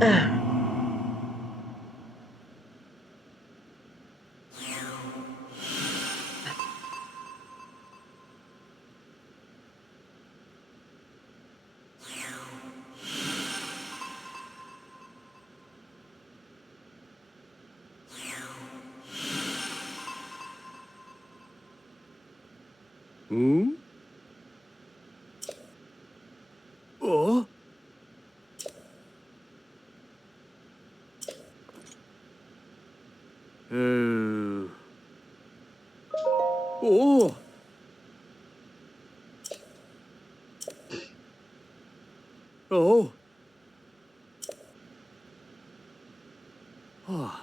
Hmm? Oh? Oh! Oh! Oh.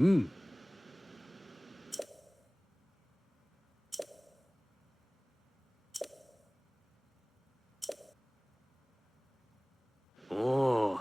Hmm. Oh.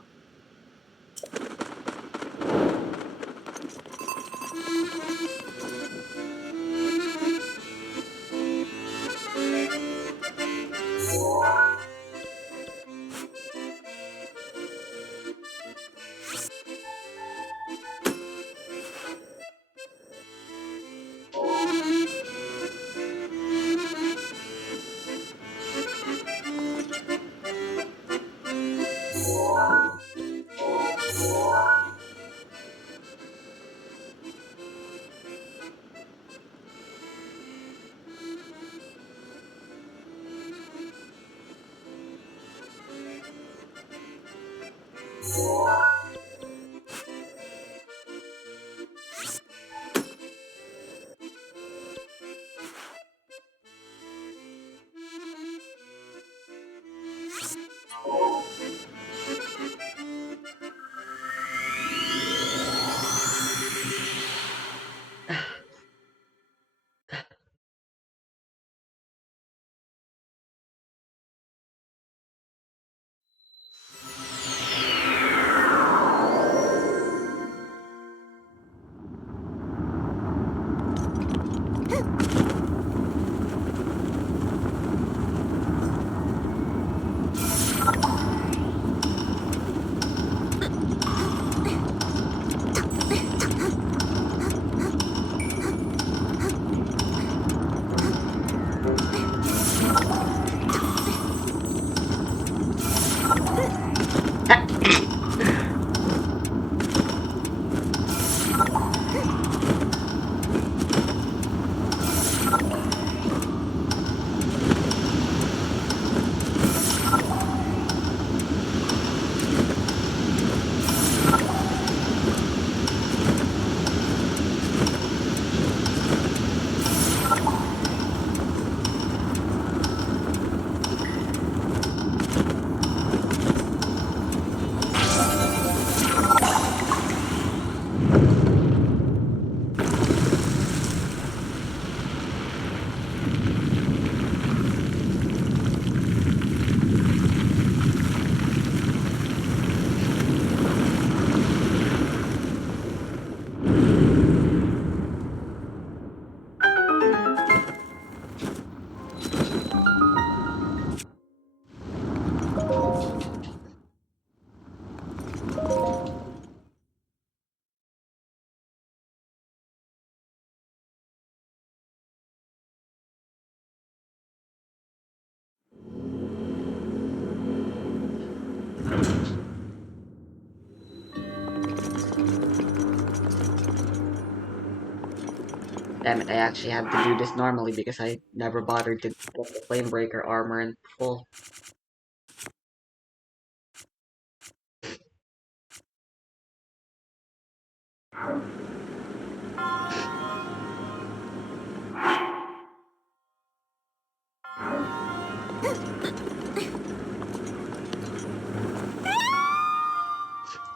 Damn it, I actually have to do this normally because I never bothered to get the Flamebreaker armor in full.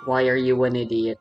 Why are you an idiot?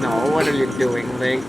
No, what are you doing, Link?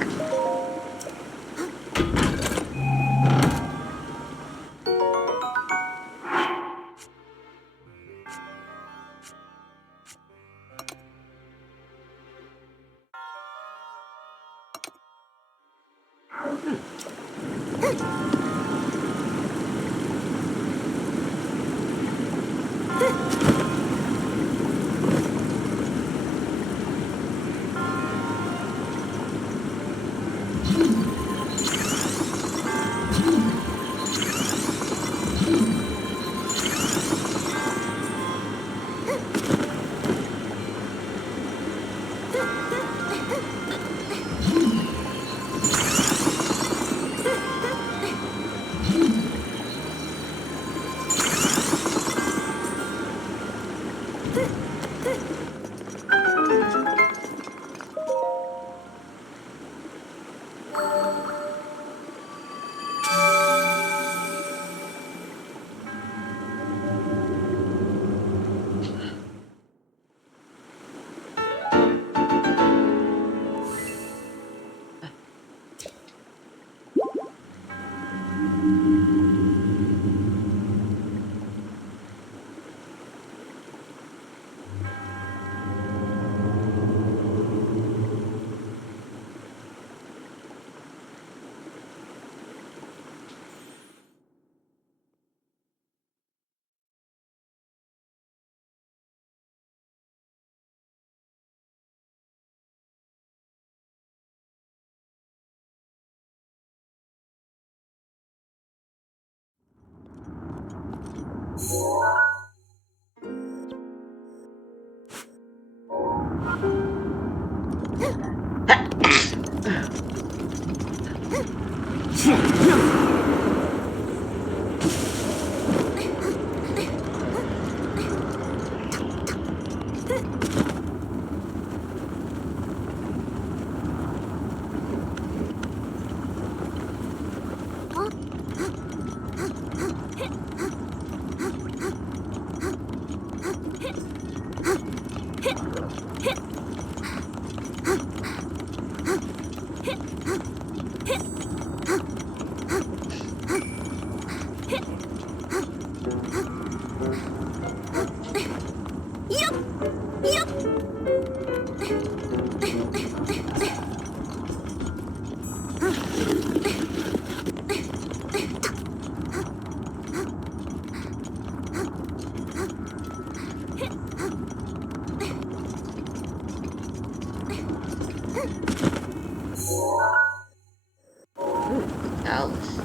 Alice.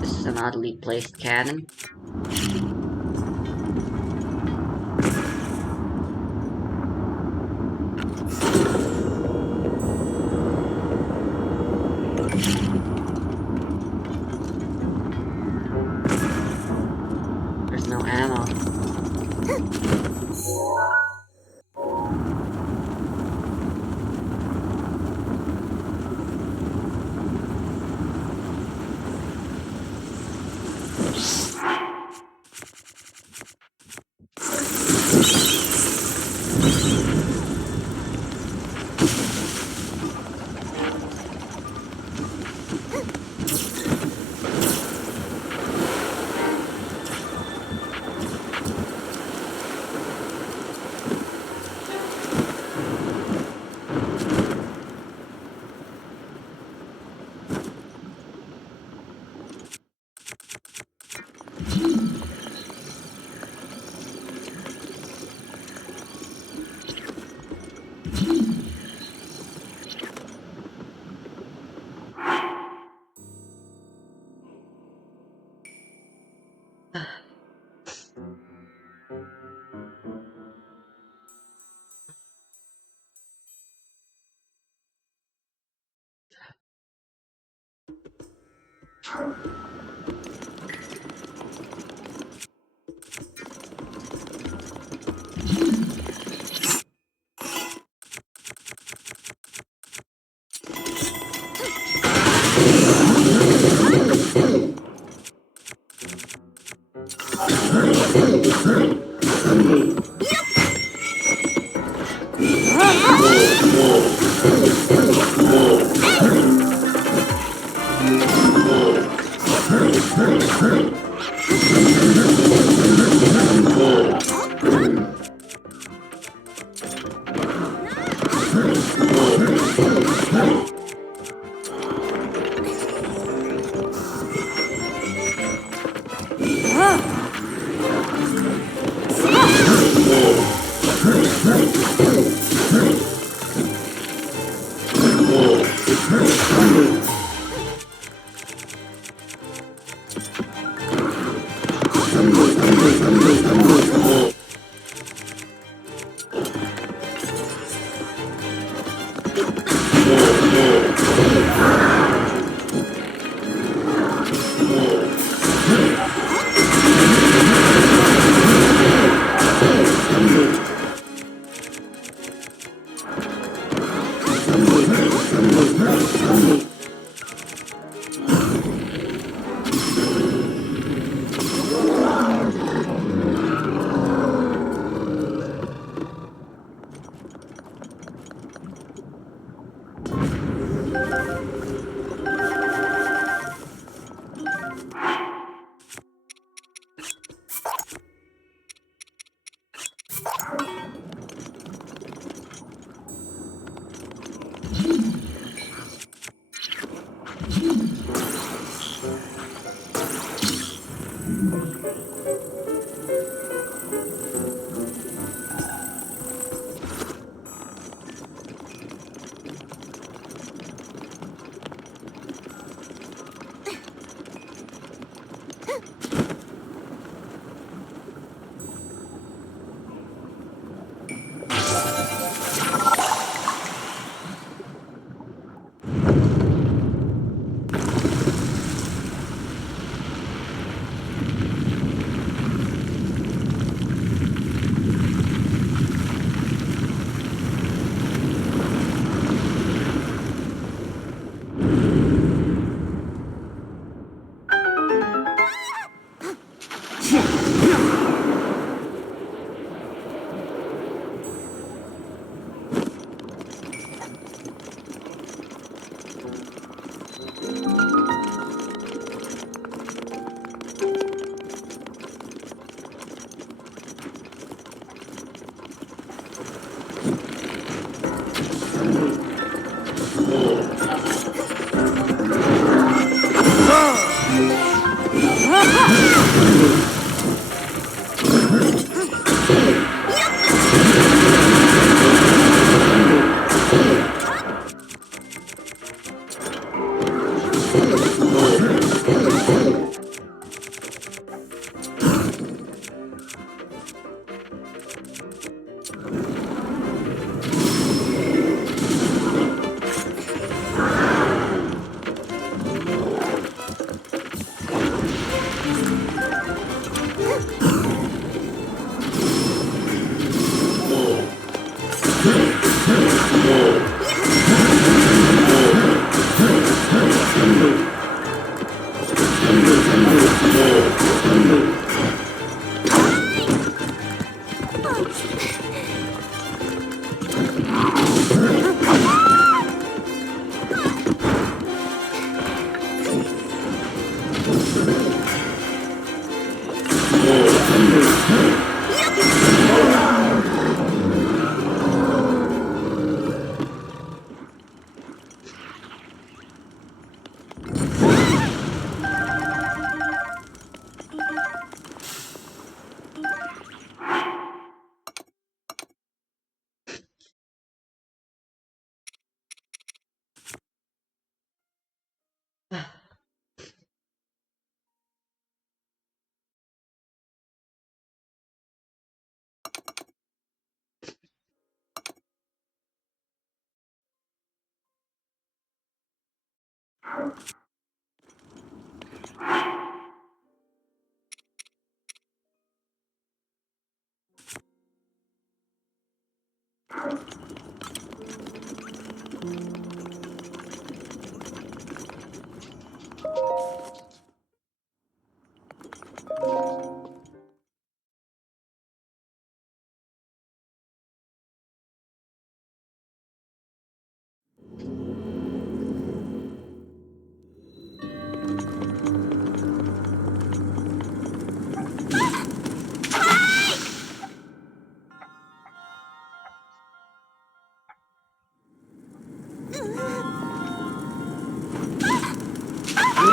This is an oddly placed cannon. There's no ammo.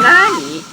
Nani?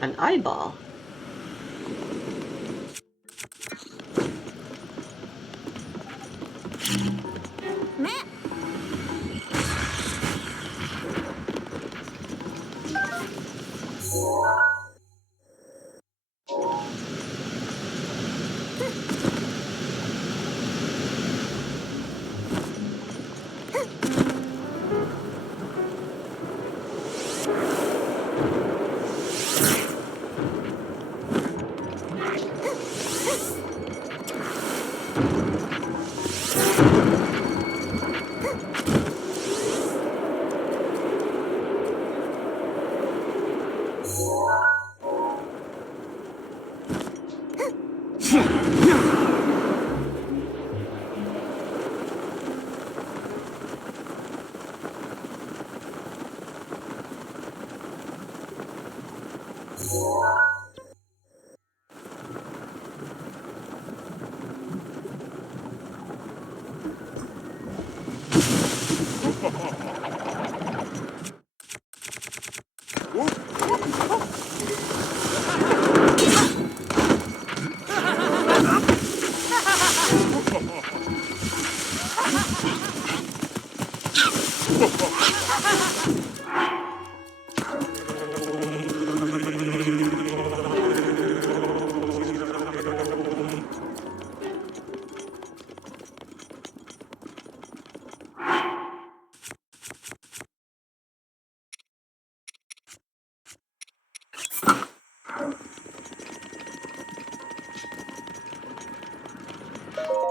An eyeball.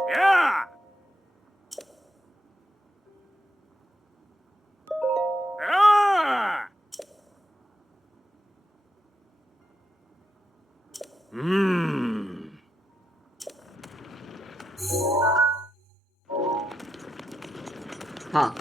Yeah! Ah! Mmm. Huh.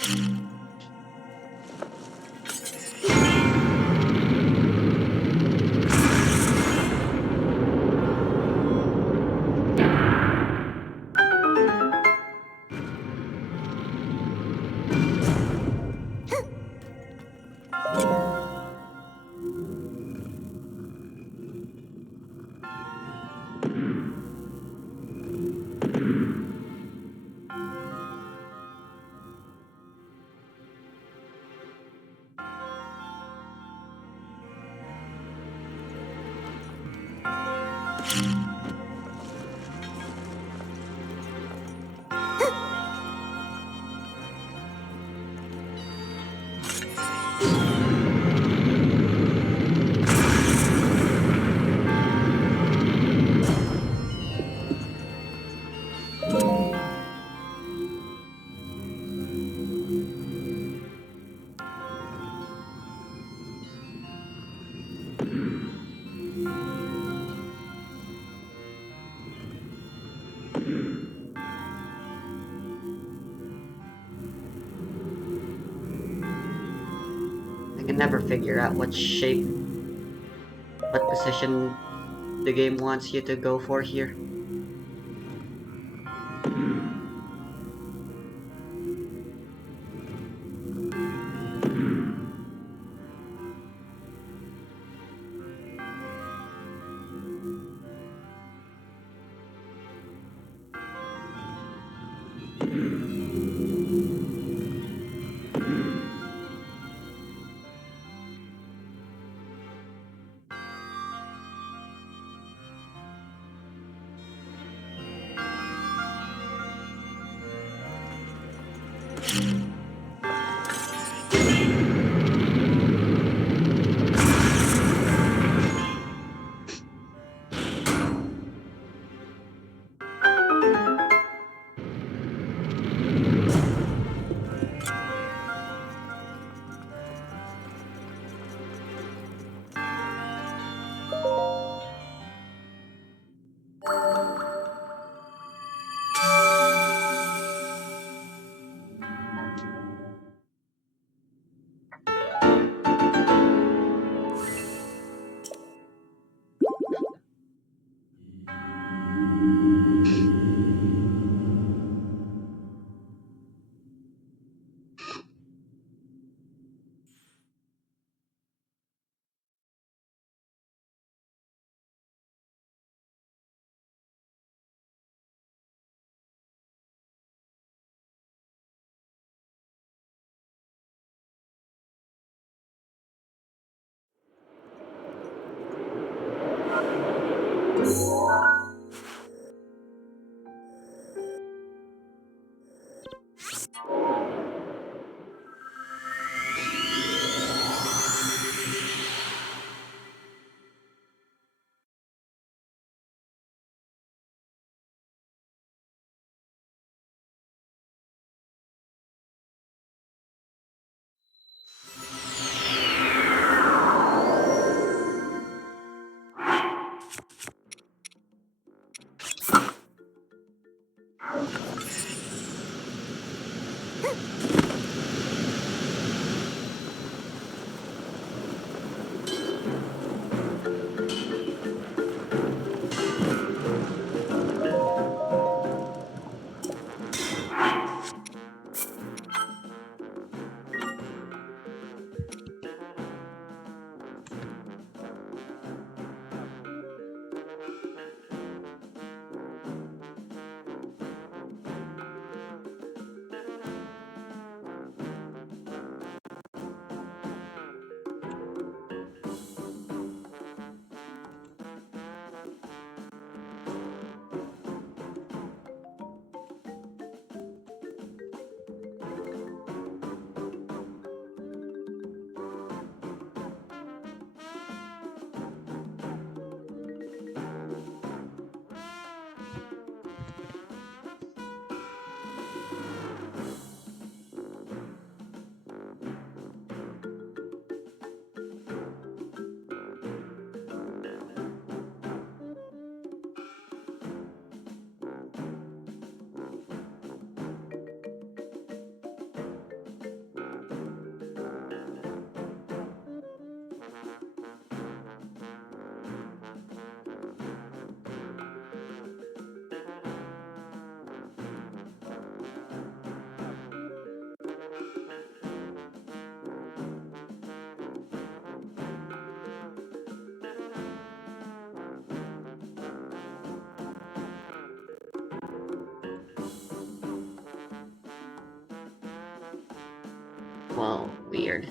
I can never figure out what shape, what position the game wants you to go for here. Well, weird.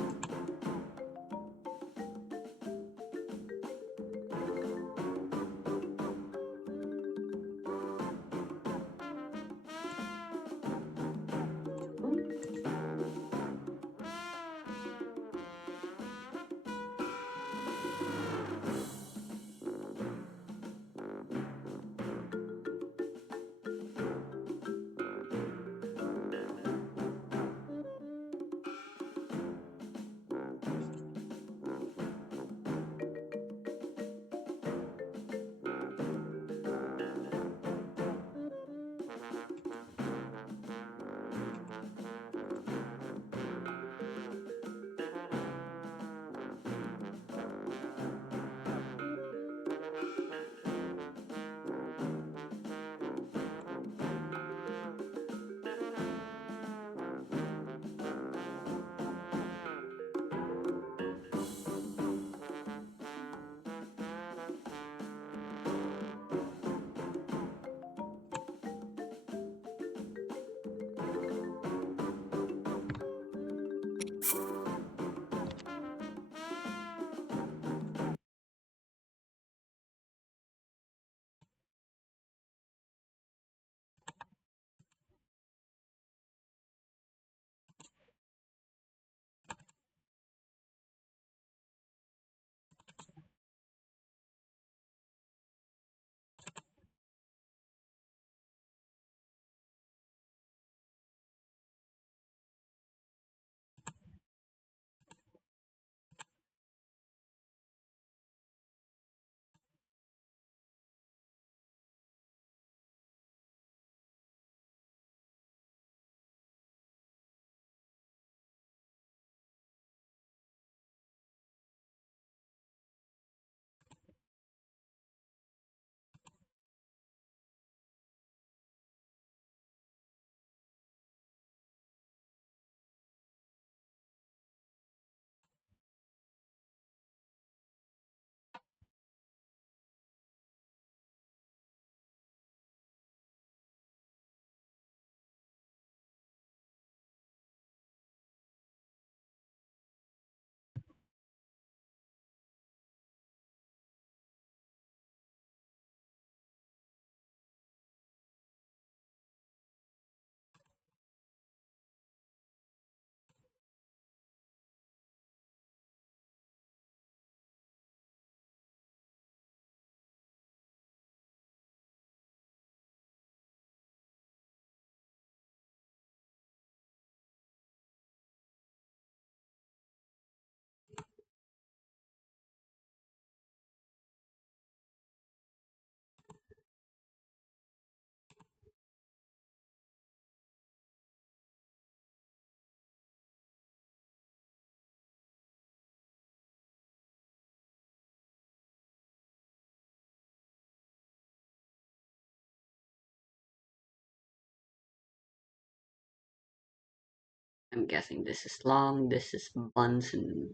I'm guessing this is long, this is buns and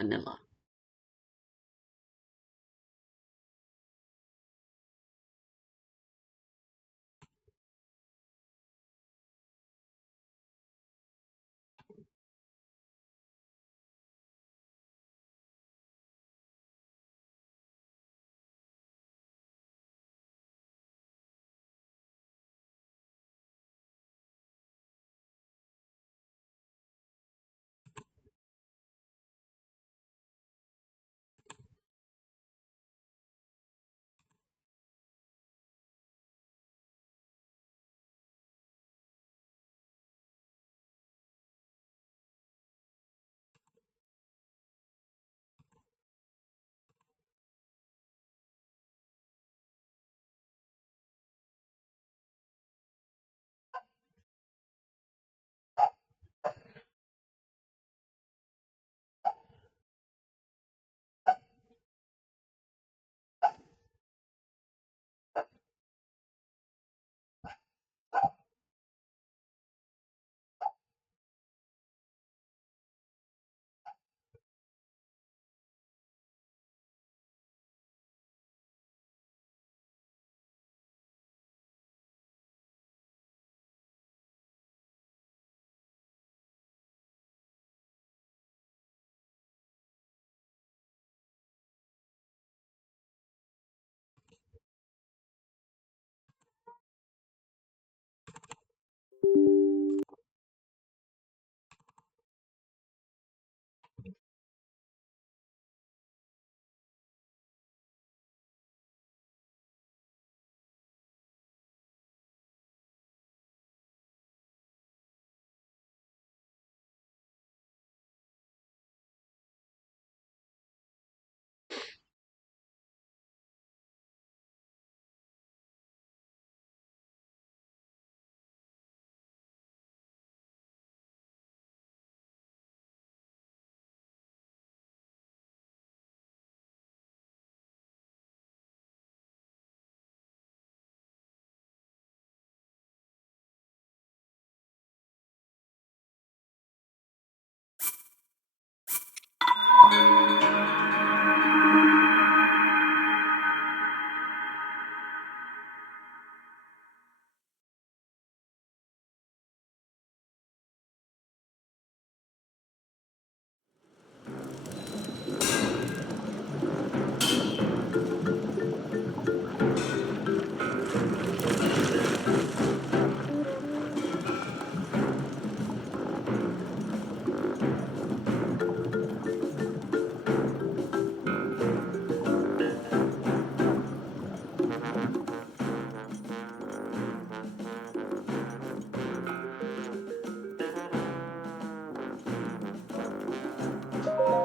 vanilla.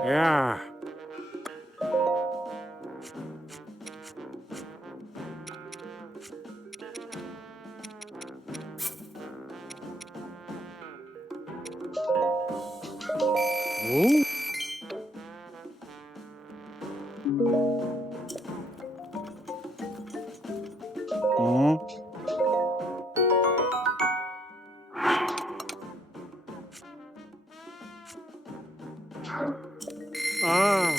Yeah. Ooh. Mm. Ah.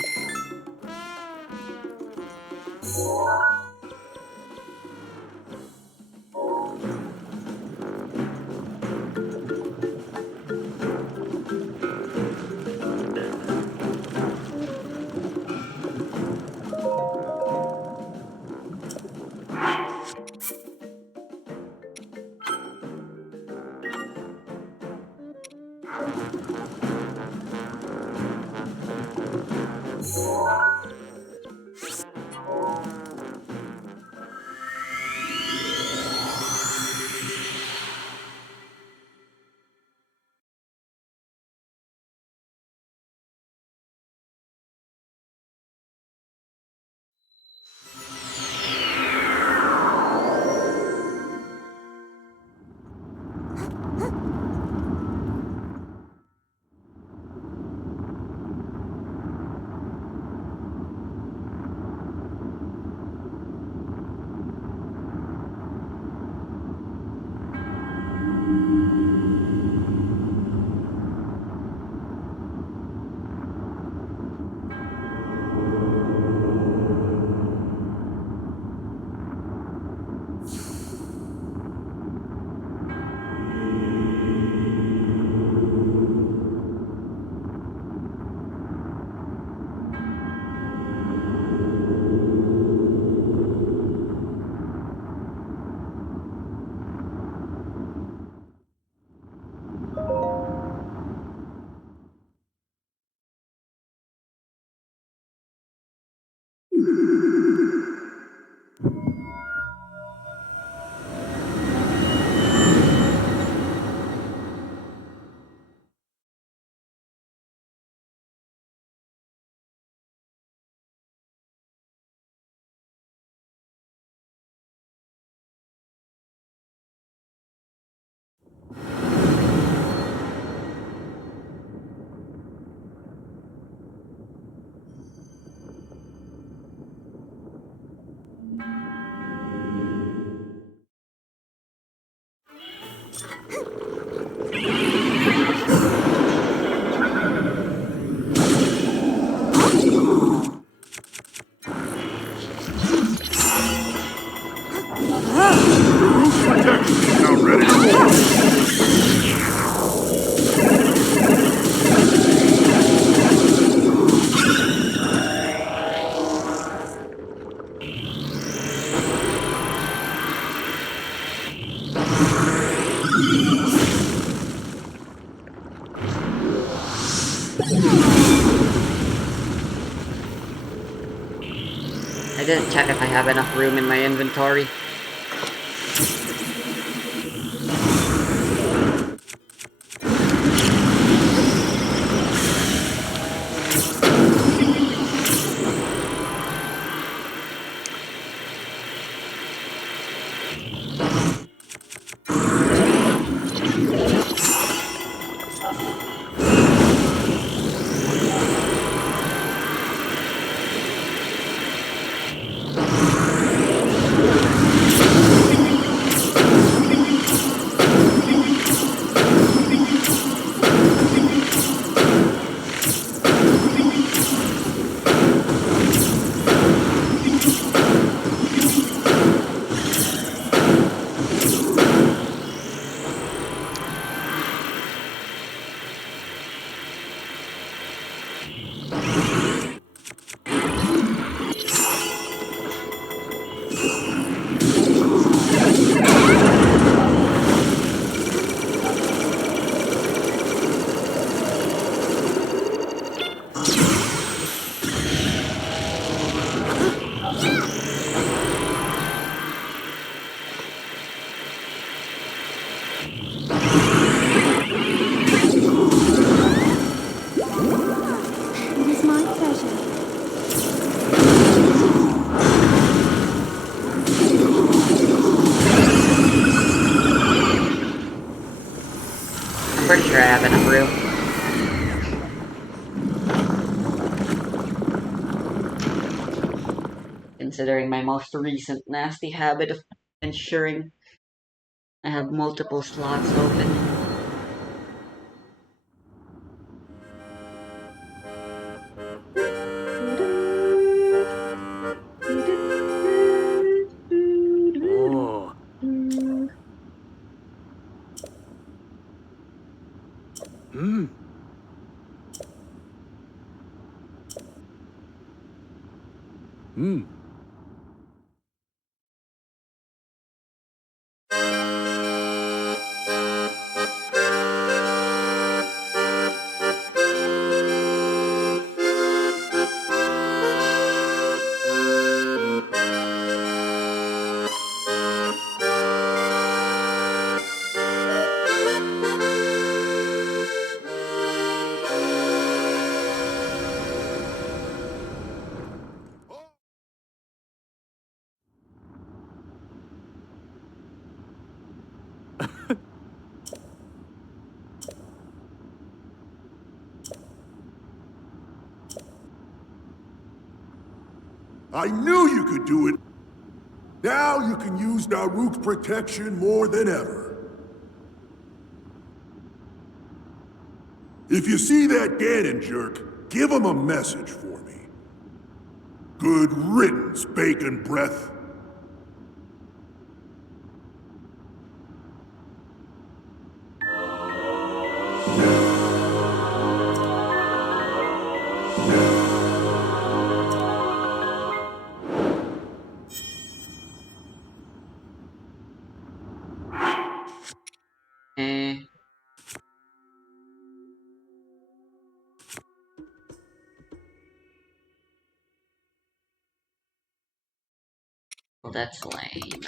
I didn't check if I have enough room in my inventory. considering my most recent nasty habit of ensuring I have multiple slots open. Oh. Mm. Mm. I knew you could do it! Now you can use Daruk's protection more than ever. If you see that Ganon jerk, give him a message for me. Good riddance, bacon breath. Eh, well, that's lame.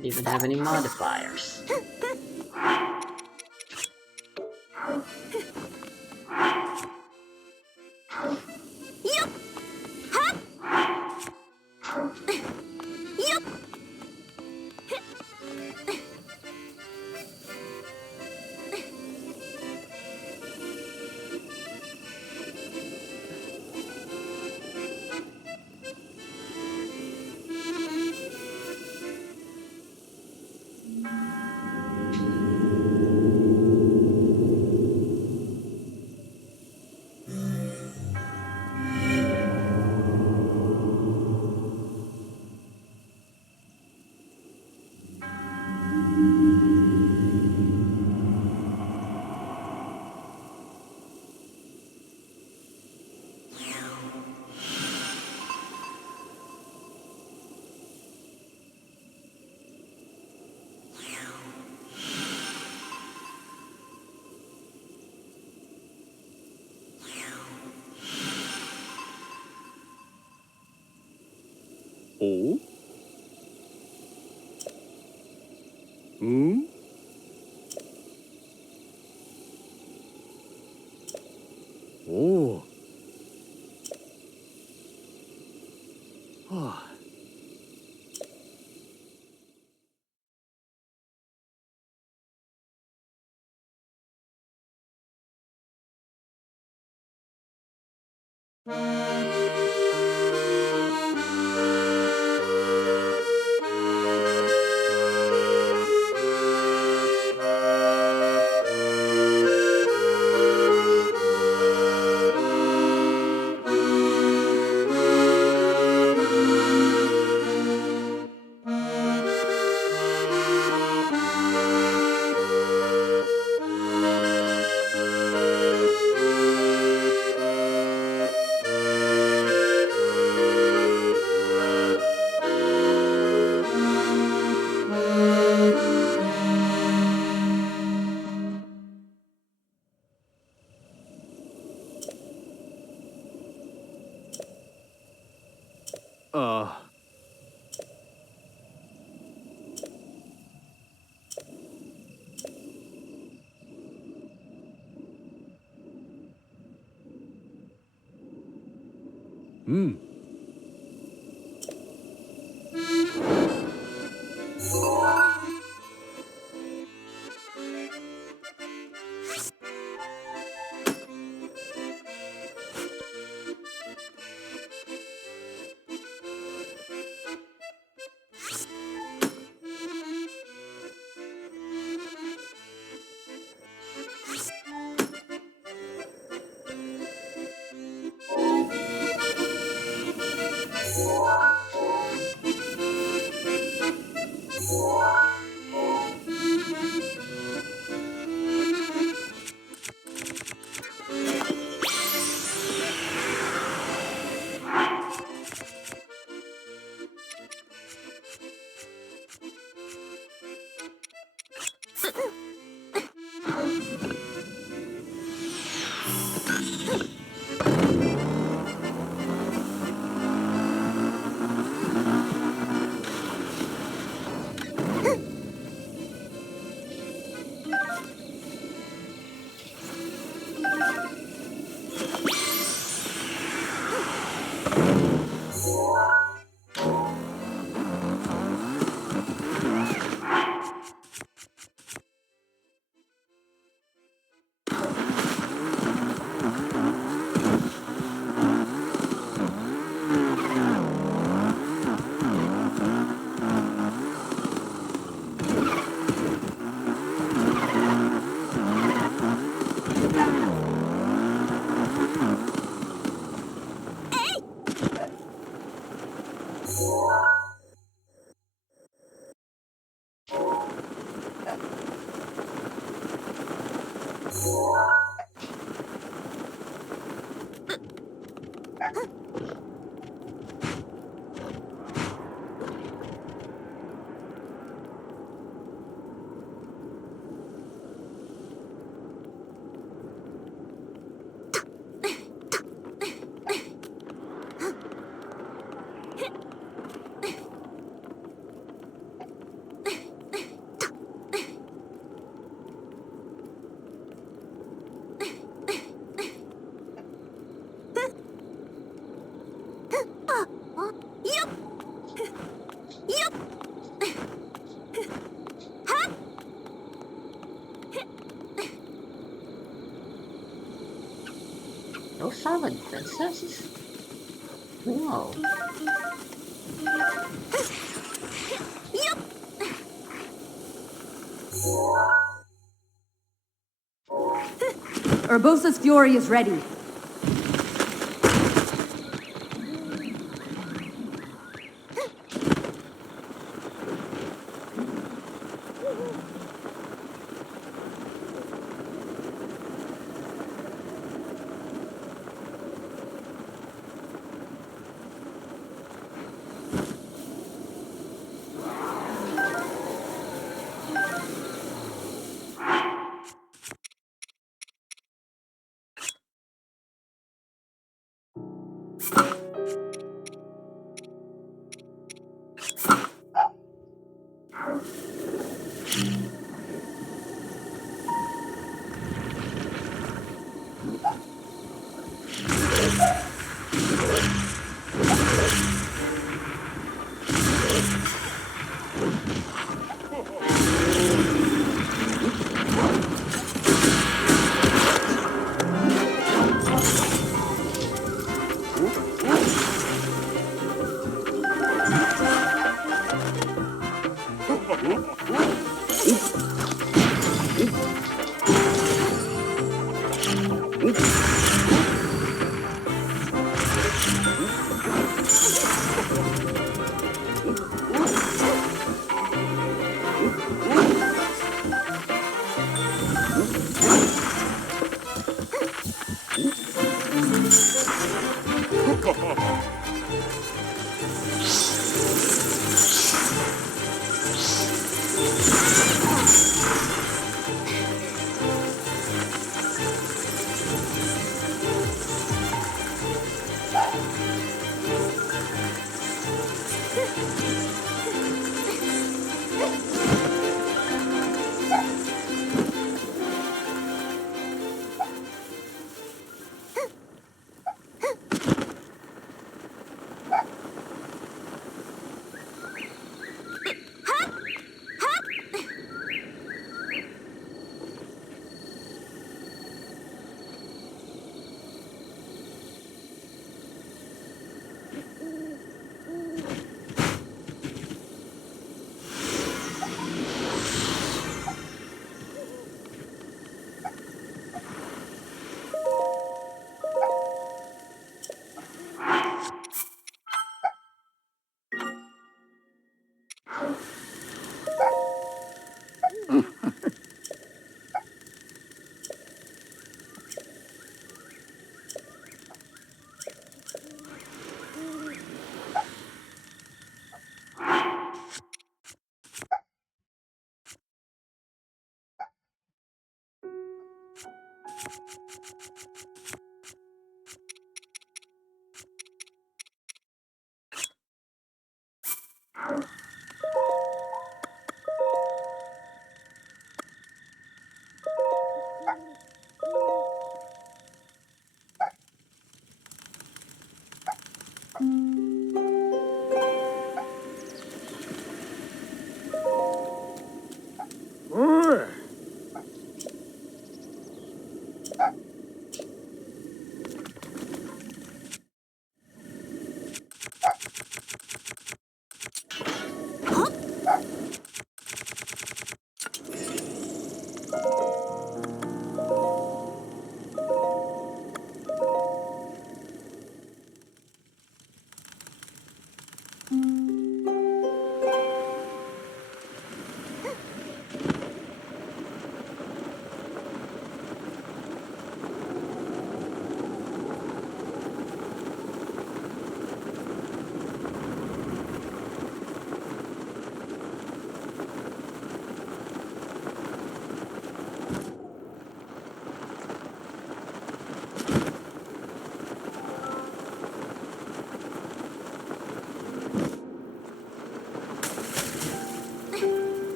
Don't even have any modifiers. 오? 응? 오. 아. 아. 음. No silent princesses? Whoa. Urbosa's fury is ready.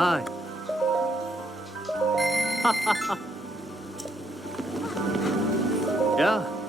아이. 야.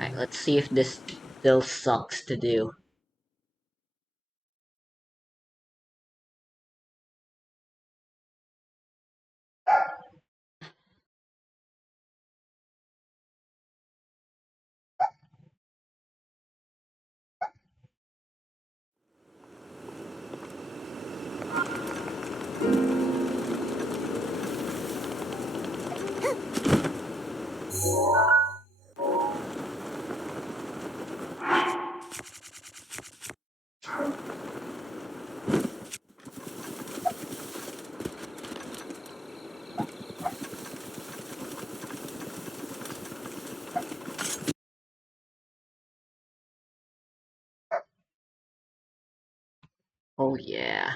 Alright, let's see if this still sucks to do. Oh yeah.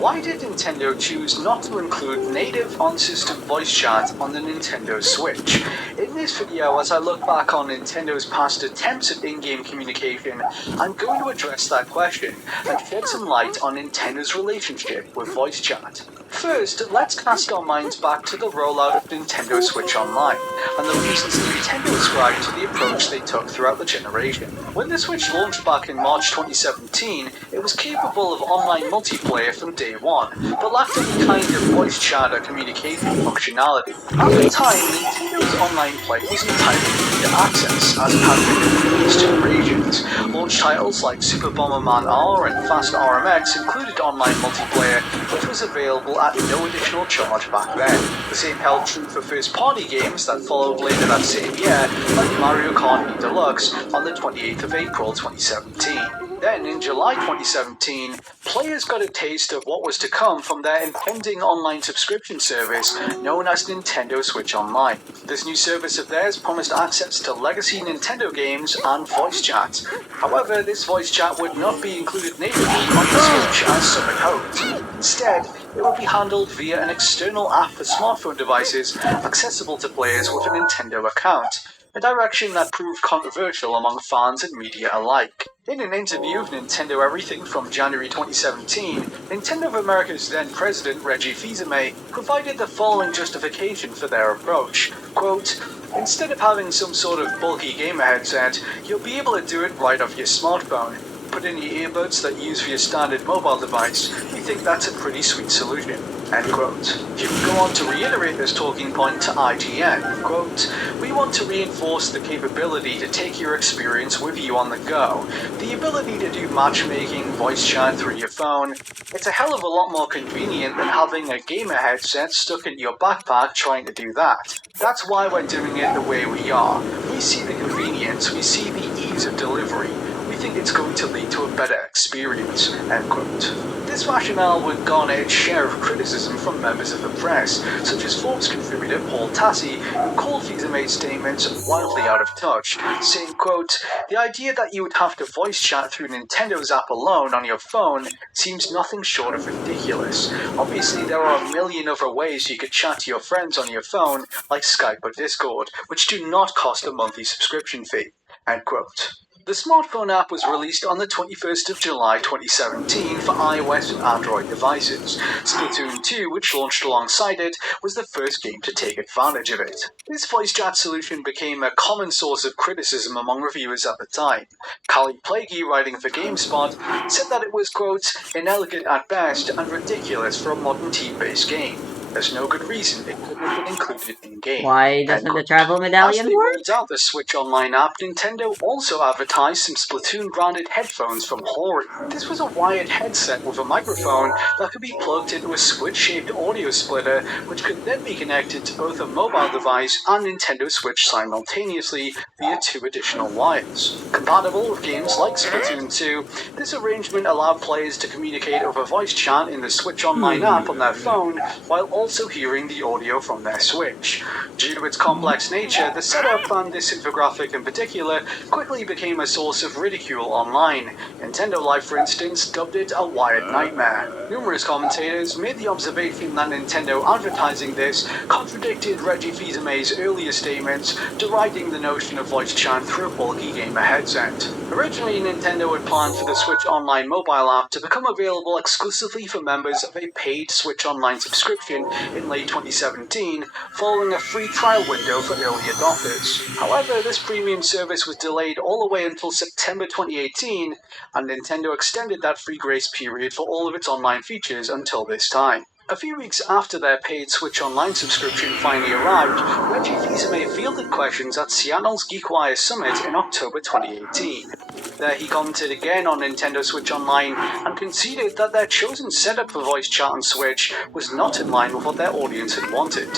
Why did Nintendo choose not to include native on-system voice chat on the Nintendo Switch? In this video, as I look back on Nintendo's past attempts at in-game communication, I'm going to address that question and shed some light on Nintendo's relationship with voice chat. First, let's cast our minds back to the rollout of Nintendo Switch Online, and the reasons Nintendo ascribed to the approach they took throughout the generation. When the Switch launched back in March 2017, it was capable of online multiplayer from day one, but lacked any kind of voice chat or communication functionality. At the time, Nintendo's online play was entirely free to access, as it had been in previous generations. Launch titles like Super Bomberman R and Fast RMX included online multiplayer, which was available at no additional charge back then. The same held true for first-party games that followed later that same year, like Mario Kart 8 Deluxe on the 28th of April 2017. Then, in July 2017, players got a taste of what was to come from their impending online subscription service known as Nintendo Switch Online. This new service of theirs promised access to legacy Nintendo games and voice chat. However, this voice chat would not be included natively on the Switch as some had hoped. Instead, it would be handled via an external app for smartphone devices accessible to players with a Nintendo account, a direction that proved controversial among fans and media alike. In an interview with Nintendo Everything from January 2017, Nintendo of America's then president, Reggie Fils-Aimé, provided the following justification for their approach. Quote, "Instead of having some sort of bulky gamer headset, you'll be able to do it right off your smartphone. Put in your earbuds that you use for your standard mobile device. We think that's a pretty sweet solution." End quote. He would go on to reiterate this talking point to IGN, quote, "We want to reinforce the capability to take your experience with you on the go. The ability to do matchmaking, voice chat through your phone. It's a hell of a lot more convenient than having a gamer headset stuck in your backpack trying to do that. That's why we're doing it the way we are. We see the convenience, we see the ease of delivery. We think it's going to lead to a better experience." End quote. This rationale would garner its share of criticism from members of the press, such as Forbes contributor Paul Tassi, who called Fils-Aimé's statements wildly out of touch, saying, quote, "The idea that you would have to voice chat through Nintendo's app alone on your phone seems nothing short of ridiculous. Obviously, there are a million other ways you could chat to your friends on your phone, like Skype or Discord, which do not cost a monthly subscription fee." End quote. The smartphone app was released on the 21st of July 2017 for iOS and Android devices. Splatoon 2, which launched alongside it, was the first game to take advantage of it. This voice chat solution became a common source of criticism among reviewers at the time. Callie Plaguey, writing for GameSpot, said that it was, quote, "inelegant at best and ridiculous for a modern team-based game. There's no good reason it couldn't have been included in-game." Why doesn't the travel medallion As they work? rolled out the Switch Online app, Nintendo also advertised some Splatoon-branded headphones from Hori. This was a wired headset with a microphone that could be plugged into a Switch-shaped audio splitter, which could then be connected to both a mobile device and Nintendo Switch simultaneously via 2 additional wires. Compatible with games like Splatoon 2, this arrangement allowed players to communicate over voice chat in the Switch Online app on their phone, while also hearing the audio from their Switch. Due to its complex nature, the setup and this infographic in particular quickly became a source of ridicule online. Nintendo Life, for instance, dubbed it a wired nightmare. Numerous commentators made the observation that Nintendo advertising this contradicted Reggie Fils-Aimé's earlier statements, deriding the notion of voice chat through a bulky gamer headset. Originally, Nintendo had planned for the Switch Online mobile app to become available exclusively for members of a paid Switch Online subscription in late 2017, following a free trial window for early adopters. However, this premium service was delayed all the way until September 2018, and Nintendo extended that free grace period for all of its online features until this time. A few weeks after their paid Switch Online subscription finally arrived, Reggie Fils-Aimé fielded questions at Seattle's GeekWire Summit in October 2018. There he commented again on Nintendo Switch Online and conceded that their chosen setup for voice chat on Switch was not in line with what their audience had wanted.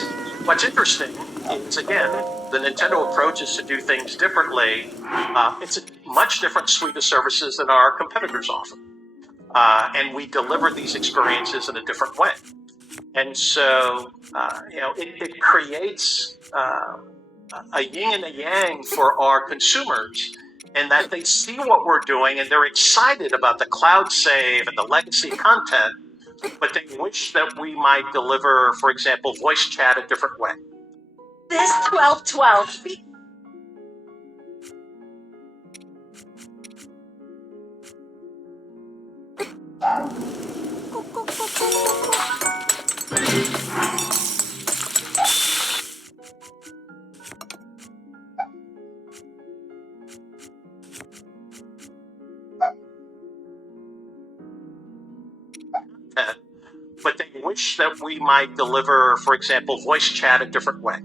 What's interesting is, again, the Nintendo approach is to do things differently. It's a much different suite of services than our competitors offer. And we deliver these experiences in a different way. And so, it creates a yin and a yang for our consumers, in that they see what we're doing and they're excited about the cloud save and the legacy content, but they wish that we might deliver, for example, voice chat a different way. This 1212. But they wish that we might deliver, for example, voice chat a different way.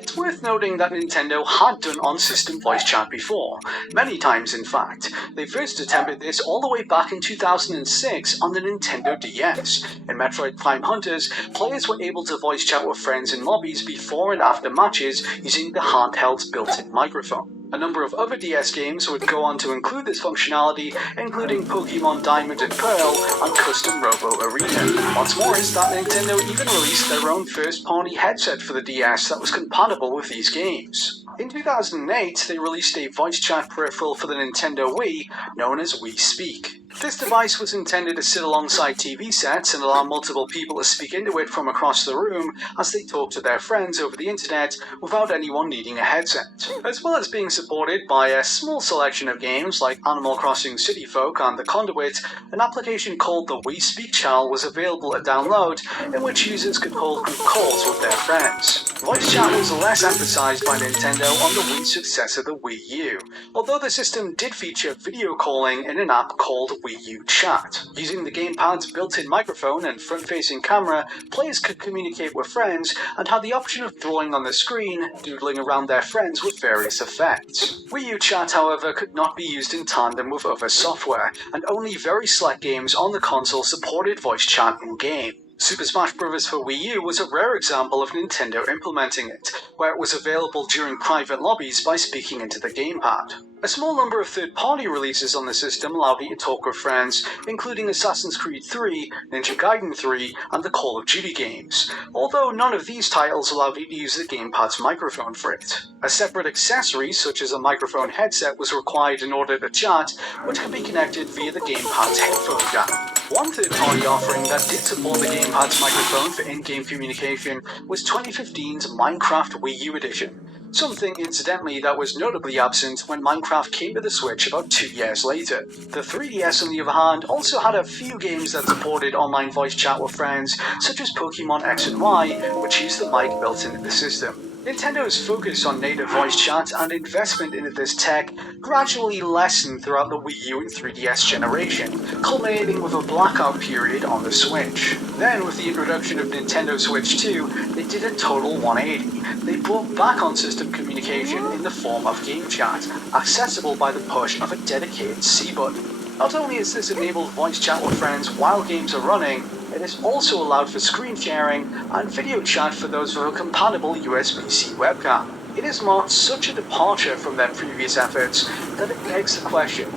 It's worth noting that Nintendo had done on-system voice chat before, many times in fact. They first attempted this all the way back in 2006 on the Nintendo DS. In Metroid Prime Hunters, players were able to voice chat with friends in lobbies before and after matches using the handheld's built-in microphone. A number of other DS games would go on to include this functionality, including Pokemon Diamond and Pearl and Custom Robo Arena. What's more is that Nintendo even released their own first-party headset for the DS that was compatible with these games. In 2008, they released a voice chat peripheral for the Nintendo Wii, known as Wii Speak. This device was intended to sit alongside TV sets and allow multiple people to speak into it from across the room as they talk to their friends over the internet without anyone needing a headset. As well as being supported by a small selection of games like Animal Crossing City Folk and The Conduit, an application called the Wii Speak channel was available to download, in which users could hold group calls with their friends. Voice chat was less emphasized by Nintendo on the Wii's successor, the Wii U, although the system did feature video calling in an app called Wii U Chat. Using the gamepad's built-in microphone and front-facing camera, players could communicate with friends and had the option of drawing on the screen, doodling around their friends with various effects. Wii U Chat, however, could not be used in tandem with other software, and only very select games on the console supported voice chat in-game. Super Smash Bros. For Wii U was a rare example of Nintendo implementing it, where it was available during private lobbies by speaking into the gamepad. A small number of third-party releases on the system allowed you to talk with friends, including Assassin's Creed 3, Ninja Gaiden 3, and the Call of Duty games, although none of these titles allowed you to use the gamepad's microphone for it. A separate accessory, such as a microphone headset, was required in order to chat, which could be connected via the gamepad's headphone jack. One third-party offering that did support the gamepad's microphone for in-game communication was 2015's Minecraft Wii U Edition. Something, incidentally, that was notably absent when Minecraft came to the Switch about 2 years later. The 3DS, on the other hand, also had a few games that supported online voice chat with friends, such as Pokemon X and Y, which used the mic built into the system. Nintendo's focus on native voice chat and investment into this tech gradually lessened throughout the Wii U and 3DS generation, culminating with a blackout period on the Switch. Then, with the introduction of Nintendo Switch 2, they did a total 180. They brought back on-system communication in the form of game chat, accessible by the push of a dedicated C button. Not only has this enabled voice chat with friends while games are running, it has also allowed for screen sharing and video chat for those with a compatible USB-C webcam. It has marked such a departure from their previous efforts that it begs the question,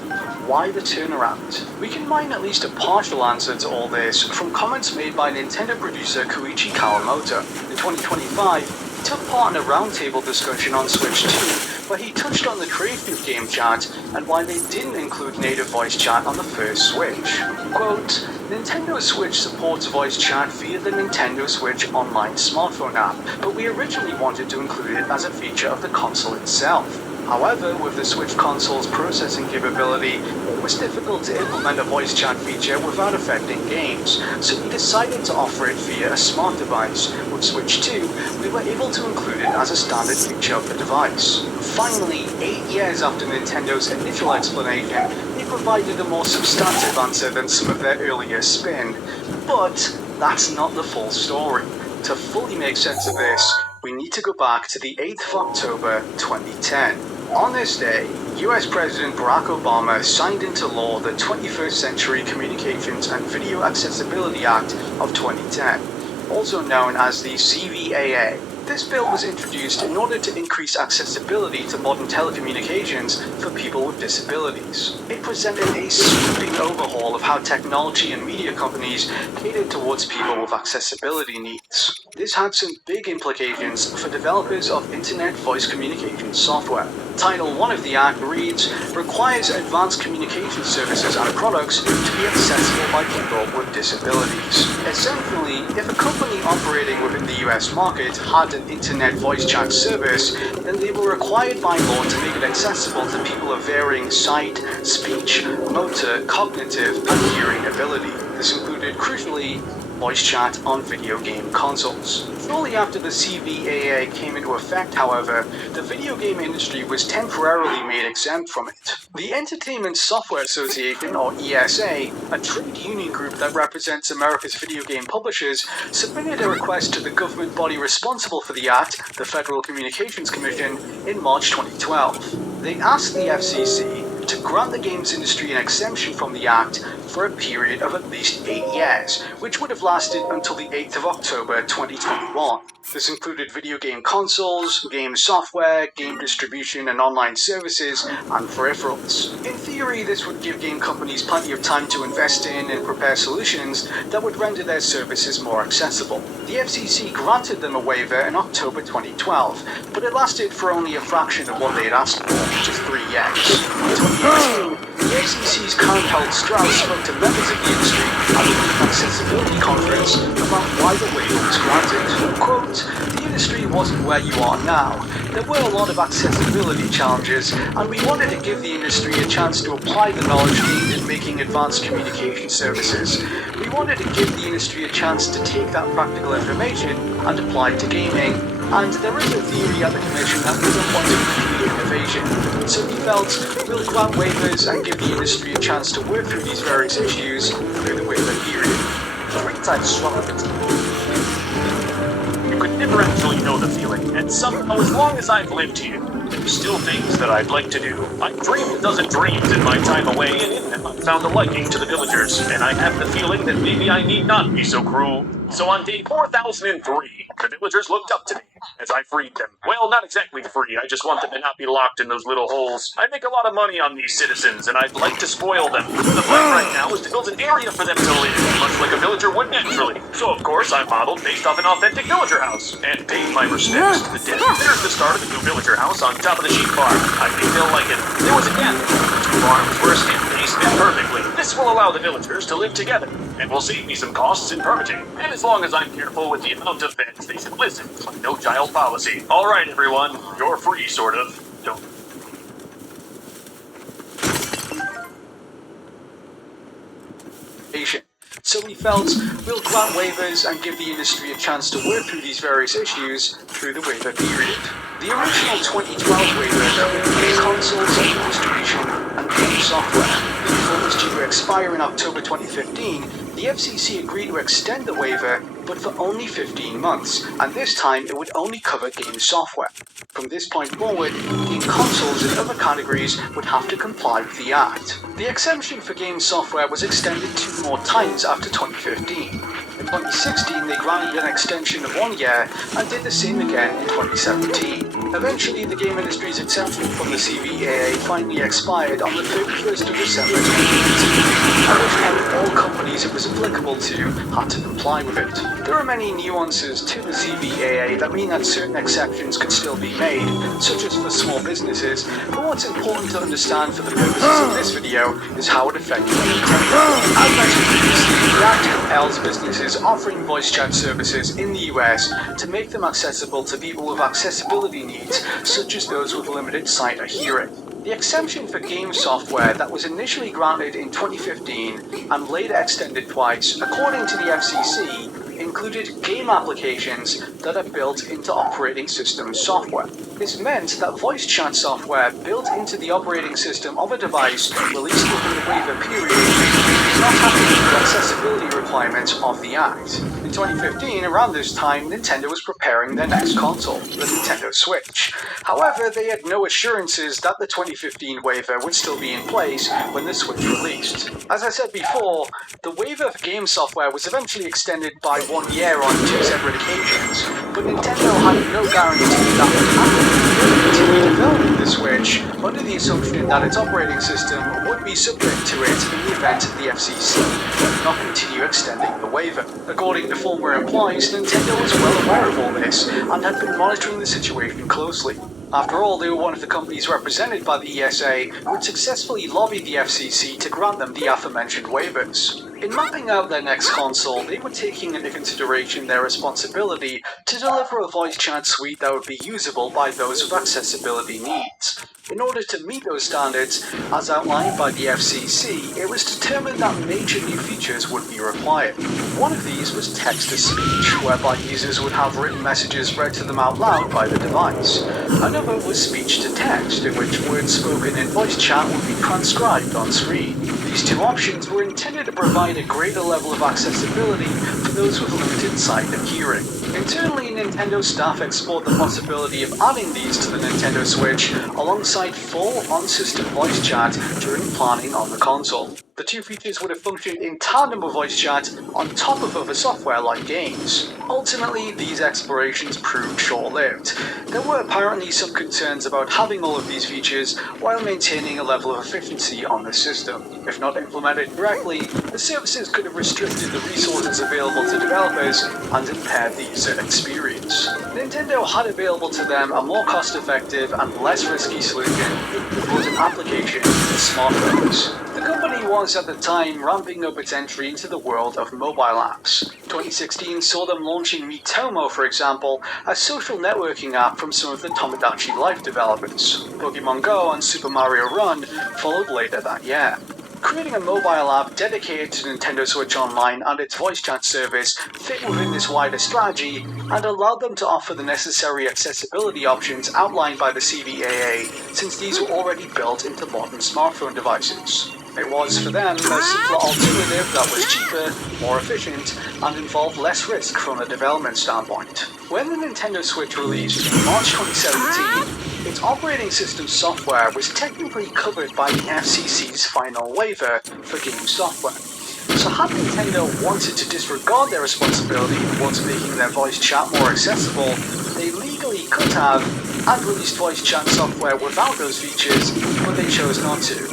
why the turnaround? We can mine at least a partial answer to all this from comments made by Nintendo producer Koichi Kawamoto. In 2025, he took part in a roundtable discussion on Switch 2, where he touched on the creative game chat and why they didn't include native voice chat on the first Switch. Quote, Nintendo Switch supports voice chat via the Nintendo Switch online smartphone app, but we originally wanted to include it as a feature of the console itself. However, with the Switch console's processing capability, it was difficult to implement a voice chat feature without affecting games, so we decided to offer it via a smart device. With Switch 2, we were able to include it as a standard feature of the device. Finally, 8 years after Nintendo's initial explanation, they provided a more substantive answer than some of their earlier spin. But that's not the full story. To fully make sense of this, we need to go back to the 8th of October 2010. On this day, US President Barack Obama signed into law the 21st Century Communications and Video Accessibility Act of 2010, also known as the CVAA. This bill was introduced in order to increase accessibility to modern telecommunications for people with disabilities. It presented a sweeping overhaul of how technology and media companies catered towards people with accessibility needs. This had some big implications for developers of internet voice communication software. Title 1 of the Act reads, requires advanced communication services and products to be accessible by people with disabilities. Essentially, if a company operating within the US market had an internet voice chat service, then they were required by law to make it accessible to people of varying sight, speech, motor, cognitive, and hearing ability. This included, crucially, voice chat on video game consoles. Shortly after the CVAA came into effect, however, the video game industry was temporarily made exempt from it. The Entertainment Software Association, or ESA, a trade union group that represents America's video game publishers, submitted a request to the government body responsible for the Act, the Federal Communications Commission, in March 2012. They asked the FCC to grant the games industry an exemption from the Act for a period of at least 8 years, which would have lasted until the 8th of October 2021. This included video game consoles, game software, game distribution and online services, and peripherals. In theory, this would give game companies plenty of time to invest in and prepare solutions that would render their services more accessible. The FCC granted them a waiver in October 2012, but it lasted for only a fraction of what they had asked for, just 3 years. In 2018, the FCC's Karen Strauss spoke to members of the industry at the Accessibility Conference about why the waiver was granted. Quote, the industry wasn't where you are now. There were a lot of accessibility challenges, and we wanted to give the industry a chance to apply the knowledge gained in making advanced communication services. We wanted to give the industry a chance to take that practical information and apply it to gaming. And there is a theory at the Commission that we don't want to impede innovation. patient. So we felt we'll grant waivers and give the industry a chance to work through these various issues through the waiver period. 3 times relevant. You could never actually know the feeling, and somehow, as long as I've lived here, there's still things that I'd like to do. I've dreamed a dozen dreams in my time away, and in them I've found a liking to the villagers, and I have the feeling that maybe I need not be so cruel. So on day 4003, the villagers looked up to me as I freed them. Well, not exactly free, I just want them to not be locked in those little holes. I make a lot of money on these citizens, and I'd like to spoil them. The plan right now is to build an area for them to live, much like a villager would naturally. So of course I modeled based off an authentic villager house, and paid my respects to the dead. There's the start of the new villager house on top of the sheep farm. I think they'll like it. There was a gap. The 2 farms were a stamp base fit perfectly. This will allow the villagers to live together, and will save me some costs in permitting. And as long as I'm careful with the amount of beds they should listen to my no-child policy. Alright everyone, you're free, sort of. Don't. Patient. So we felt we'll grant waivers and give the industry a chance to work through these various issues through the waiver period. The original 2012 waiver covered game consoles, distribution, and game software. Before it was due to expire in October 2015, the FCC agreed to extend the waiver, but for only 15 months, and this time it would only cover game software. From this point forward, game consoles and other categories would have to comply with the Act. The exemption for game software was extended 2 more times after 2015. In 2016, they granted an extension of 1 year and did the same again in 2017. Eventually, the game industry's exemption from the CVAA finally expired on the 31st of December 2018, at which point all companies it was applicable to had to comply with it. There are many nuances to the CVAA that mean that certain exceptions could still be made, such as for small businesses, but what's important to understand for the purposes of this video is how it affected Nintendo. As mentioned previously, the Act compels businesses offering voice chat services in the US to make them accessible to people with accessibility needs, such as those with limited sight or hearing. The exemption for game software that was initially granted in 2015 and later extended twice, according to the FCC, included game applications that are built into operating system software. This meant that voice chat software built into the operating system of a device released within the waiver period did not have to meet the accessibility requirements of the Act. In 2015, around this time, Nintendo was preparing their next console, the Nintendo Switch. However, they had no assurances that the 2015 waiver would still be in place when the Switch released. As I said before, the waiver for game software was eventually extended by 1 year on 2 separate occasions, but Nintendo had no guarantee that would happen. They would continue developing the Switch under the assumption that its operating system would be subject to it in the event the FCC would not continue extending the waiver. According to former employees, Nintendo was well aware of all this and had been monitoring the situation closely. After all, they were one of the companies represented by the ESA who had successfully lobbied the FCC to grant them the aforementioned waivers. In mapping out their next console, they were taking into consideration their responsibility to deliver a voice chat suite that would be usable by those with accessibility needs. In order to meet those standards, as outlined by the FCC, it was determined that major new features would be required. One of these was text-to-speech, whereby users would have written messages read to them out loud by the device. Another was speech-to-text, in which words spoken in voice chat would be transcribed on screen. These 2 options were intended to provide a greater level of accessibility for those with limited sight and hearing. Internally, Nintendo staff explored the possibility of adding these to the Nintendo Switch alongside full on-system voice chat during planning on the console. The 2 features would have functioned in tandem with voice chat on top of other software like games. Ultimately, these explorations proved short-lived. There were apparently some concerns about having all of these features while maintaining a level of efficiency on the system. If not implemented correctly, the services could have restricted the resources available to developers and impaired the user experience. Nintendo had available to them a more cost-effective and less risky solution that was an application for smartphones. The company was at the time ramping up its entry into the world of mobile apps. 2016 saw them launching Miitomo, for example, a social networking app from some of the Tomodachi Life developers. Pokemon Go and Super Mario Run followed later that year. Creating a mobile app dedicated to Nintendo Switch Online and its voice chat service fit within this wider strategy and allowed them to offer the necessary accessibility options outlined by the CVAA, since these were already built into modern smartphone devices. It was, for them, a simpler alternative that was cheaper, more efficient, and involved less risk from a development standpoint. When the Nintendo Switch released in March 2017, its operating system software was technically covered by the FCC's final waiver for game software. So had Nintendo wanted to disregard their responsibility towards making their voice chat more accessible, they legally could have, and released voice chat software without those features, but they chose not to.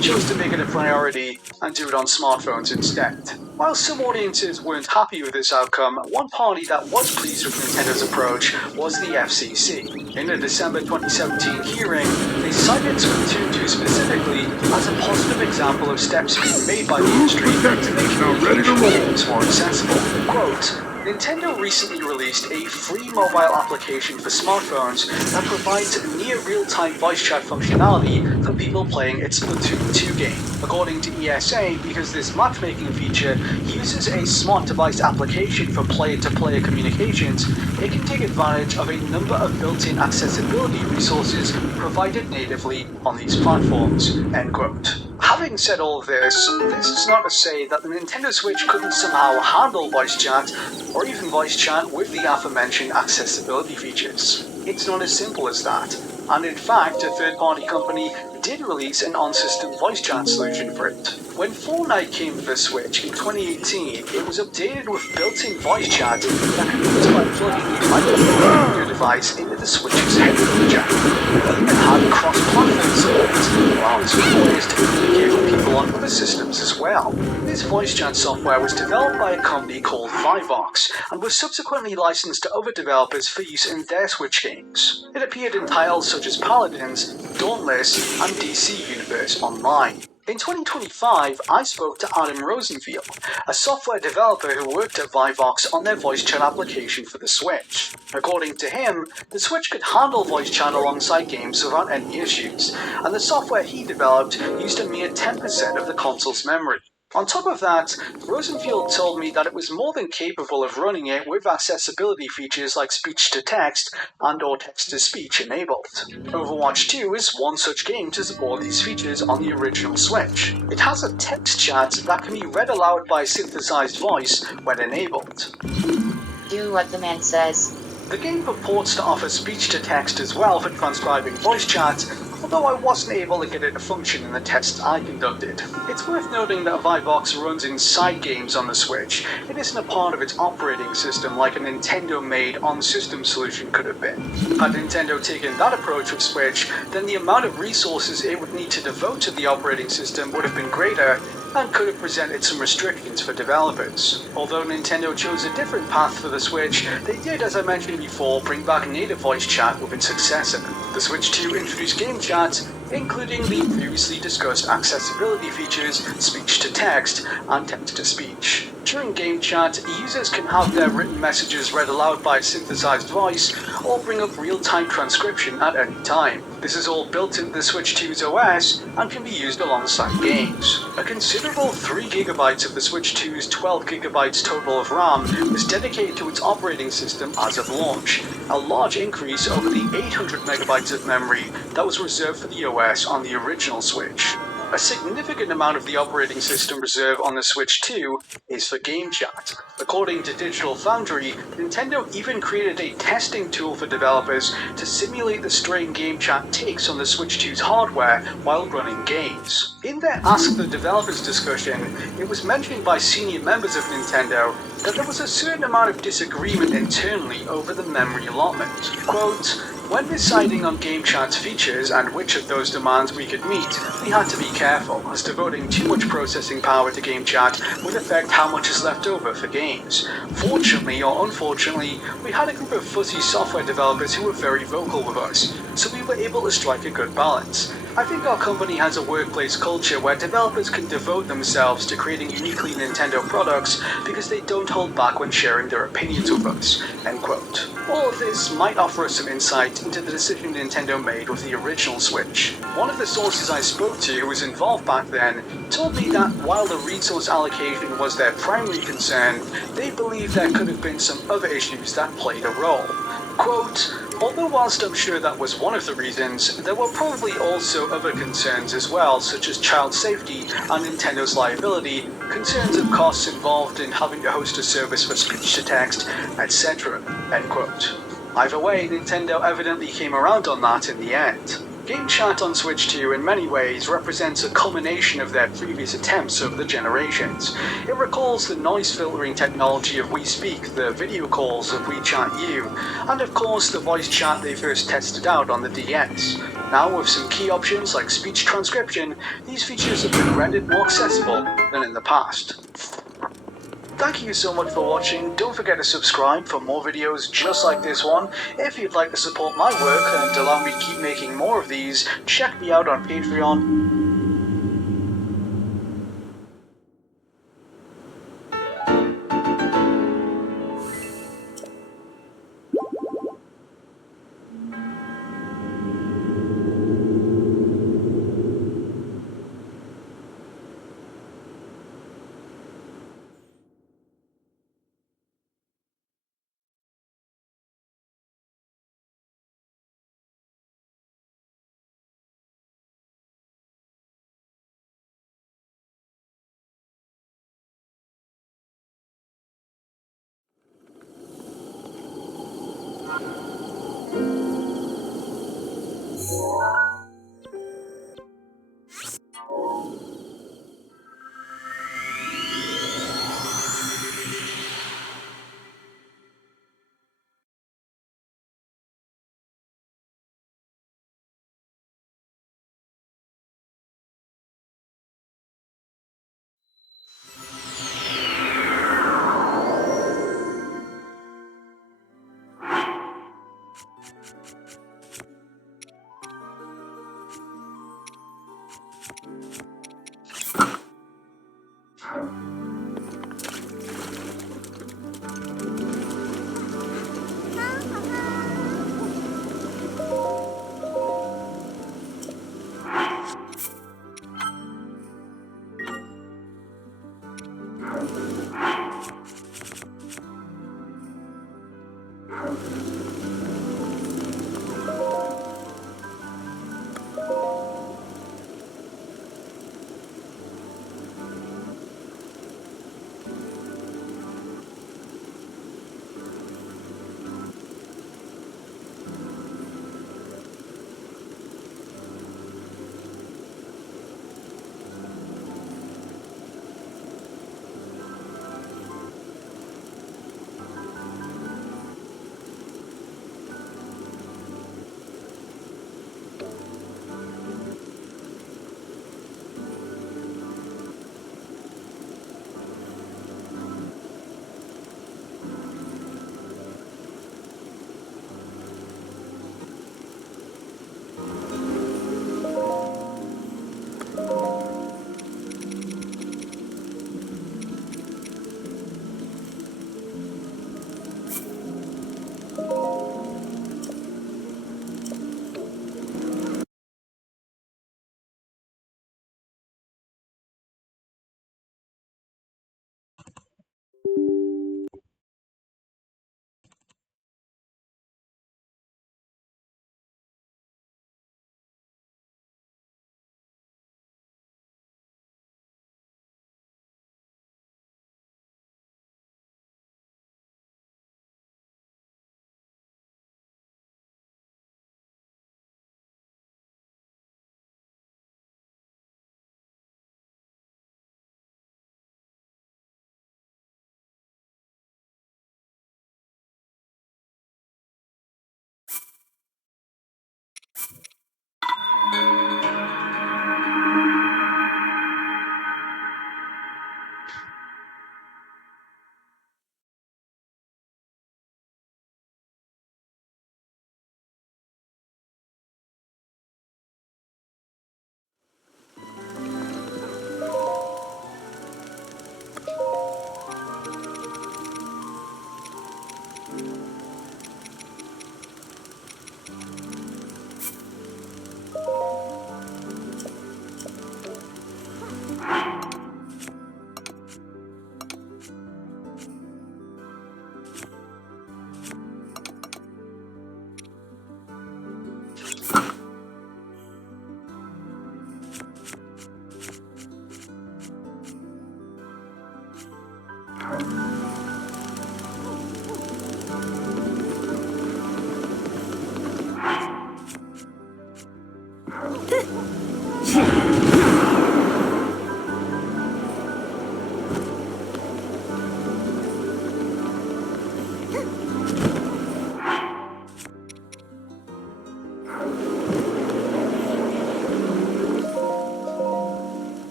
Chose to make it a priority and do it on smartphones instead. While some audiences weren't happy with this outcome, one party that was pleased with Nintendo's approach was the FCC. In a December 2017 hearing, they cited Splatoon 2 specifically as a positive example of steps being made by the industry to make communication games more accessible. Quote, Nintendo recently released a free mobile application for smartphones that provides near real-time voice chat functionality for people playing its Splatoon 2 game. According to ESA, because this matchmaking feature uses a smart device application for player-to-player communications, it can take advantage of a number of built-in accessibility resources provided natively on these platforms. End quote. Having said all this is not to say that the Nintendo Switch couldn't somehow handle voice chat, or even voice chat with the aforementioned accessibility features. It's not as simple as that, and in fact a third-party company did release an on-system voice chat solution for it. When Fortnite came to the Switch in 2018, it was updated with built-in voice chat that could be used by plugging the microphone of your device into the Switch's headphone jack. It even had cross-platform support, allowing players to communicate with people on other systems as well. This voice chat software was developed by a company called Vivox, and was subsequently licensed to other developers for use in their Switch games. It appeared in titles such as Paladins, Dauntless, and DC Universe Online. In 2025, I spoke to Adam Rosenfield, a software developer who worked at Vivox on their voice chat application for the Switch. According to him, the Switch could handle voice chat alongside games without any issues, and the software he developed used a mere 10% of the console's memory. On top of that, Rosenfield told me that it was more than capable of running it with accessibility features like speech-to-text and/or text-to-speech enabled. Overwatch 2 is one such game to support these features on the original Switch. It has a text chat that can be read aloud by a synthesized voice when enabled. Do what the man says. The game purports to offer speech-to-text as well for transcribing voice chat, although I wasn't able to get it to function in the tests I conducted. It's worth noting that Vivox runs inside games on the Switch. It isn't a part of its operating system like a Nintendo-made on-system solution could have been. Had Nintendo taken that approach with Switch, then the amount of resources it would need to devote to the operating system would have been greater, and could have presented some restrictions for developers. Although Nintendo chose a different path for the Switch, they did, as I mentioned before, bring back native voice chat with its successor. The Switch 2 introduced game chat, including the previously discussed accessibility features, speech-to-text, and text-to-speech. During game chat, users can have their written messages read aloud by a synthesized voice, or bring up real-time transcription at any time. This is all built into the Switch 2's OS, and can be used alongside games. A considerable 3GB of the Switch 2's 12GB total of RAM was dedicated to its operating system as of launch, a large increase over the 800MB of memory that was reserved for the OS on the original Switch. A significant amount of the operating system reserve on the Switch 2 is for game chat. According to Digital Foundry, Nintendo even created a testing tool for developers to simulate the strain game chat takes on the Switch 2's hardware while running games. In their Ask the Developers discussion, it was mentioned by senior members of Nintendo that there was a certain amount of disagreement internally over the memory allotment. Quote, when deciding on game chat's features and which of those demands we could meet, we had to be careful, as devoting too much processing power to game chat would affect how much is left over for games. Fortunately or unfortunately, we had a group of fuzzy software developers who were very vocal with us, so we were able to strike a good balance. I think our company has a workplace culture where developers can devote themselves to creating uniquely Nintendo products because they don't hold back when sharing their opinions with us." End quote. All of this might offer us some insight into the decision Nintendo made with the original Switch. One of the sources I spoke to who was involved back then told me that while the resource allocation was their primary concern, they believe there could have been some other issues that played a role. Quote, "Although whilst I'm sure that was one of the reasons, there were probably also other concerns as well, such as child safety and Nintendo's liability, concerns of costs involved in having to host a service for speech-to-text, etc." End quote. Either way, Nintendo evidently came around on that in the end. Game Chat on Switch 2 in many ways represents a culmination of their previous attempts over the generations. It recalls the noise filtering technology of WeSpeak, the video calls of WeChat U, and of course the voice chat they first tested out on the DS. Now with some key options like speech transcription, these features have been rendered more accessible than in the past. Thank you so much for watching. Don't forget to subscribe for more videos just like this one. If you'd like to support my work and allow me to keep making more of these, check me out on Patreon.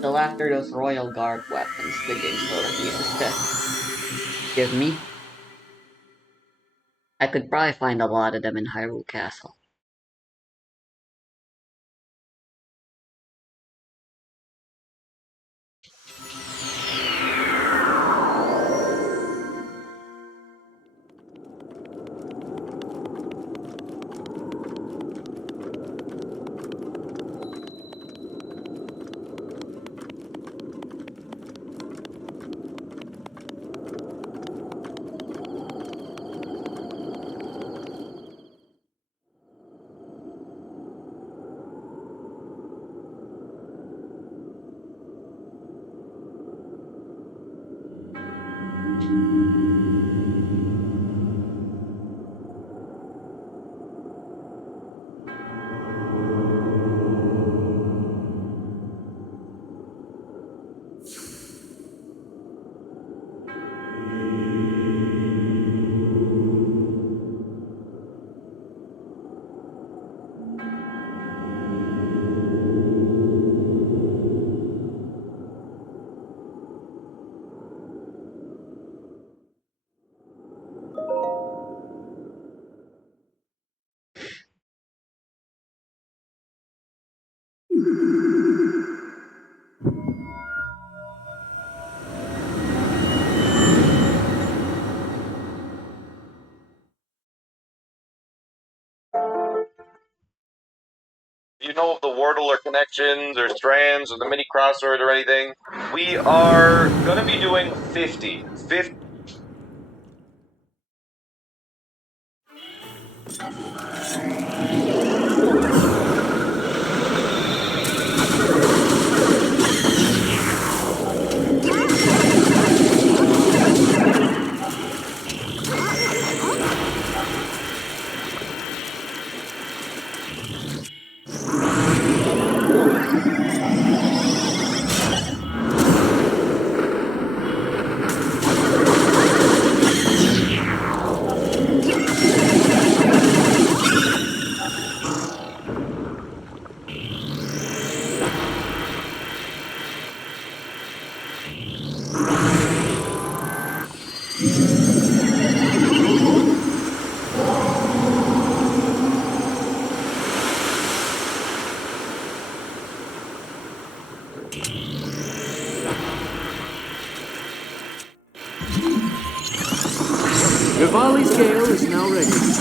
So after those Royal Guard weapons, the game still refuses to give me. I could probably find a lot of them in Hyrule Castle. Do you know of the Wordle or Connections or Strands or the Mini Crossword or anything? We are gonna be doing 50. 50. Rivali's Gale is now ready.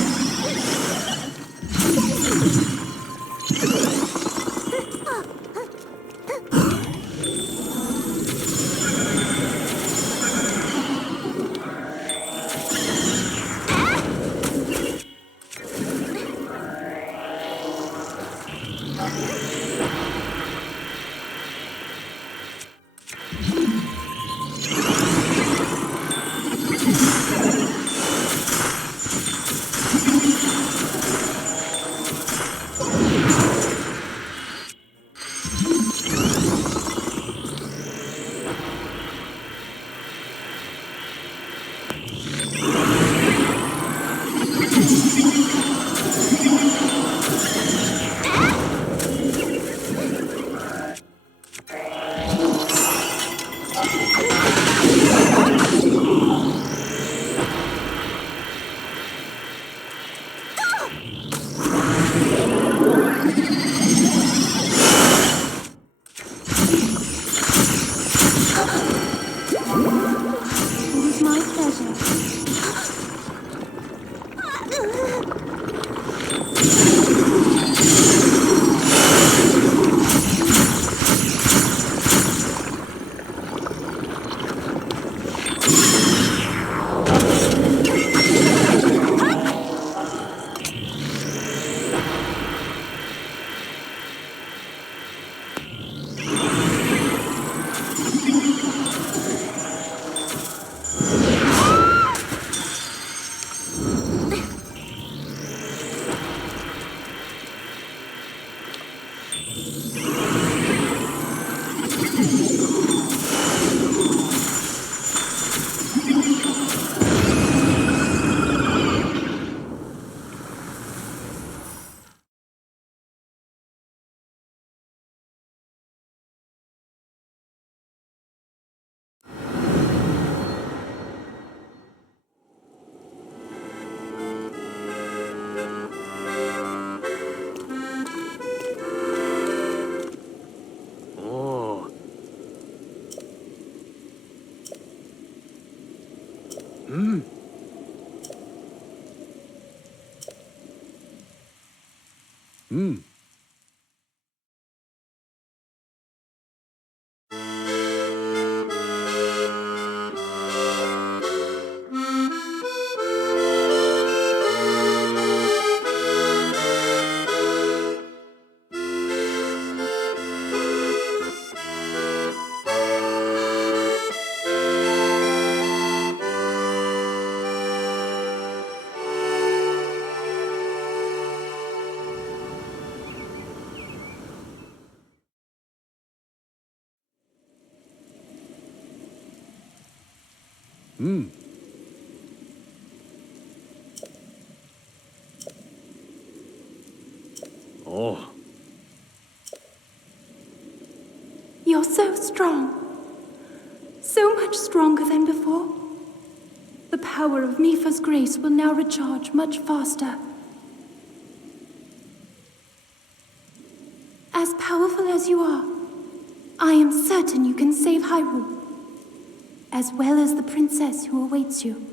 Oh, You're so strong. So much stronger than before. The power of Mifa's grace will now recharge much faster. As powerful as you are, I am certain you can save Hyrule, as well as the princess who awaits you.